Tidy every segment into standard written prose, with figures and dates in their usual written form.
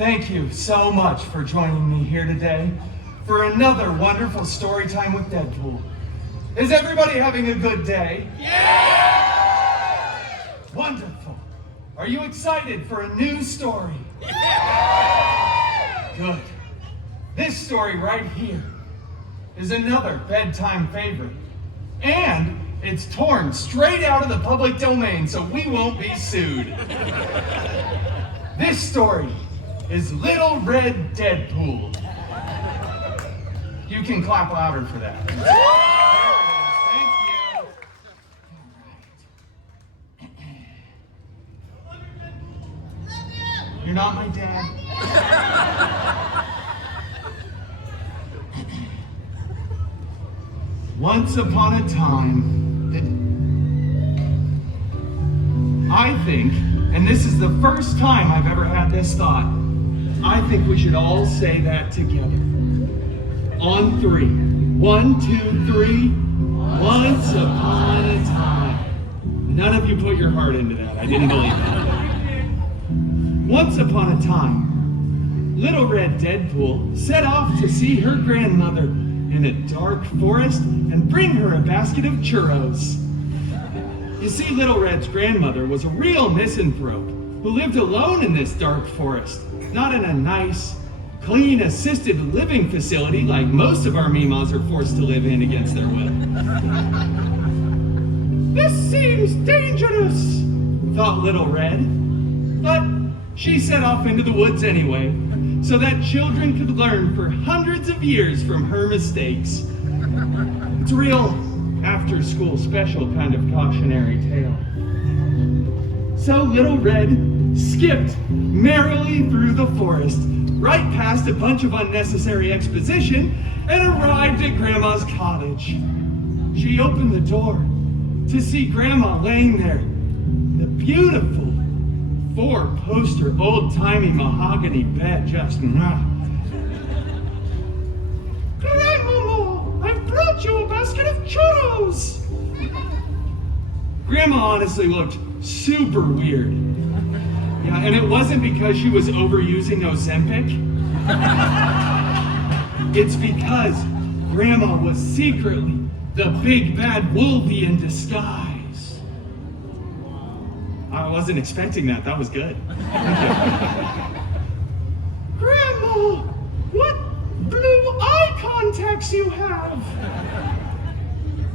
Thank you so much for joining me here today for another wonderful story time with Deadpool. Is everybody having a good day? Yeah! Wonderful. Are you excited for a new story? Yeah! Good. This story right here is another bedtime favorite. And it's torn straight out of the public domain, so we won't be sued. This story is Little Red Deadpool. You can clap louder for that. There it is. Thank you. You're not my dad. Once upon a time, I think, and this is the first time I've ever had this thought, I think we should all say that together. On 3. 1, 2, 3. Once upon a time. None of you put your heart into that. I didn't believe that. Once upon a time, Little Red Deadpool set off to see her grandmother in a dark forest and bring her a basket of churros. You see, Little Red's grandmother was a real misanthrope who lived alone in this dark forest, not in a nice, clean, assisted living facility like most of our Mimas are forced to live in against their will. This seems dangerous, thought Little Red, but she set off into the woods anyway, so that children could learn for hundreds of years from her mistakes. It's a real after-school special kind of cautionary tale. So Little Red skipped merrily through the forest, right past a bunch of unnecessary exposition, and arrived at Grandma's cottage. She opened the door to see Grandma laying there in the beautiful 4-poster old-timey mahogany bed, just Grandma, I brought you a basket of churros! Grandma honestly looked super weird. Yeah, and it wasn't because she was overusing Ozempic. It's because Grandma was secretly the big bad Wolvie in disguise. I wasn't expecting that. That was good. Grandma, what blue eye contacts you have?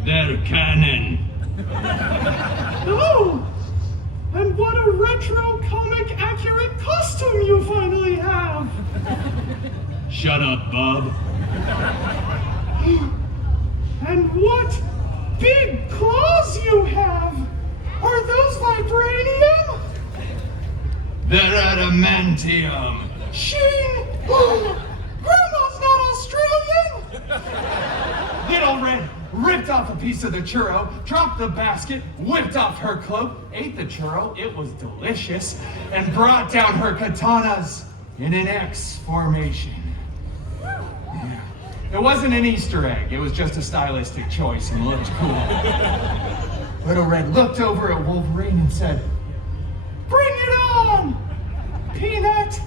They're canon. Oh, and what a retro comic accurate costume you finally have. Shut up, bub. And what big claws you have. Are those vibranium? They're adamantium. Sheen! Grandma's not Australian! Little Red ripped off a piece of the churro, dropped the basket, whipped off her cloak, ate the churro, it was delicious, and brought down her katanas in an X formation. Yeah. It wasn't an Easter egg, it was just a stylistic choice and looked cool. Little Red looked over at Wolverine and said, "Bring it on, Peanut!"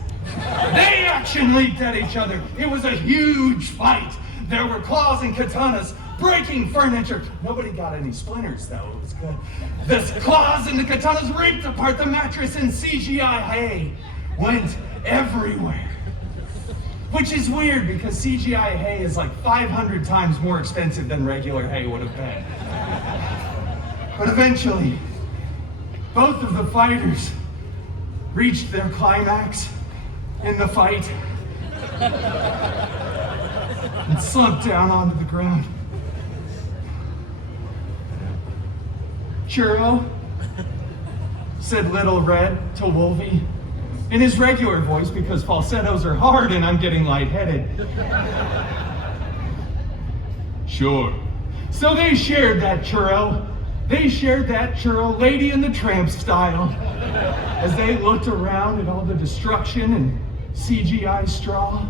They action leaped at each other. It was a huge fight. There were claws and katanas breaking furniture. Nobody got any splinters, though. It was good. The claws and the katanas ripped apart the mattress, and CGI hay went everywhere. Which is weird because CGI hay is like 500 times more expensive than regular hay would have been. But eventually, both of the fighters reached their climax in the fight and slumped down onto the ground. "Churro," said Little Red to Wolvie in his regular voice because falsettos are hard and I'm getting lightheaded. "Sure." So they shared that churro. They shared that churro Lady and the Tramp style as they looked around at all the destruction and CGI straw.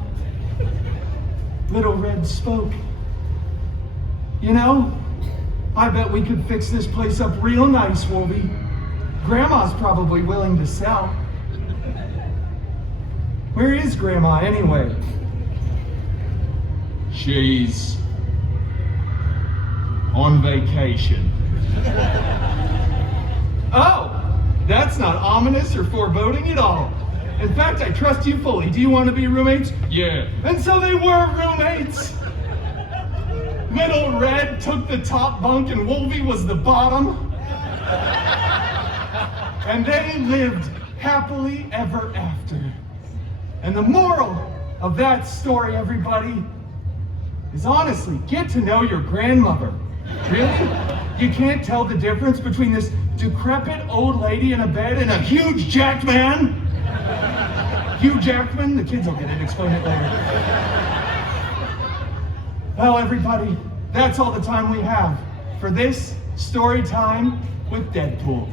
Little Red spoke. "You know, I bet we could fix this place up real nice, Wolvie. Grandma's probably willing to sell." Where is Grandma anyway? She's on vacation. Oh, that's not ominous or foreboding at all. In fact, I trust you fully. Do you want to be roommates? Yeah. And so they were roommates. Little Red took the top bunk and Wolvie was the bottom. And they lived happily ever after. And the moral of that story, everybody, is honestly, get to know your grandmother. Really? You can't tell the difference between this decrepit old lady in a bed and a huge jacked man? Hugh Jackman? The kids will get it, explain it later. Well, everybody, that's all the time we have for this story time with Deadpool.